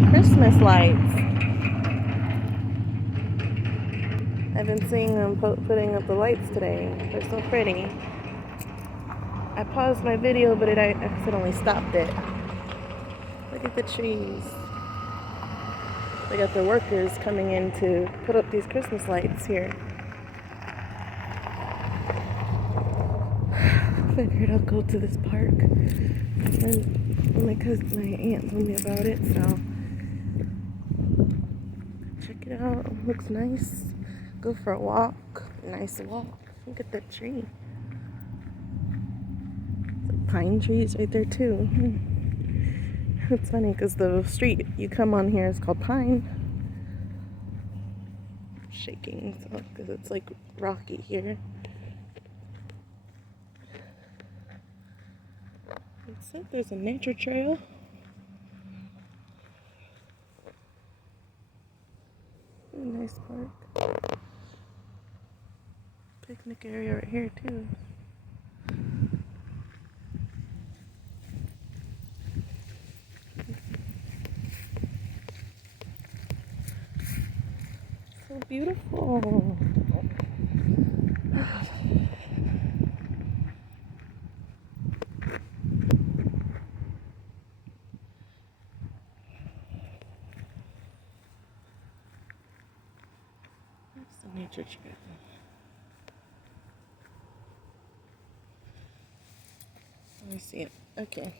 the Christmas lights. I've been seeing them putting up the lights today. They're so pretty. I paused my video, but I accidentally stopped it. Look at the trees. They got the workers coming in to put up these Christmas lights here. Figured I'll go to this park. And my aunt told me about it, so check it out. It looks nice. Go for a walk. Nice walk. Look at that tree. Some pine trees right there too. It's funny because the street you come on here is called Pine. Shaking because it's like rocky here. Looks like there's a nature trail. Nice park. Picnic area right here too. So beautiful. That's the nature trail. Let me see it. Okay.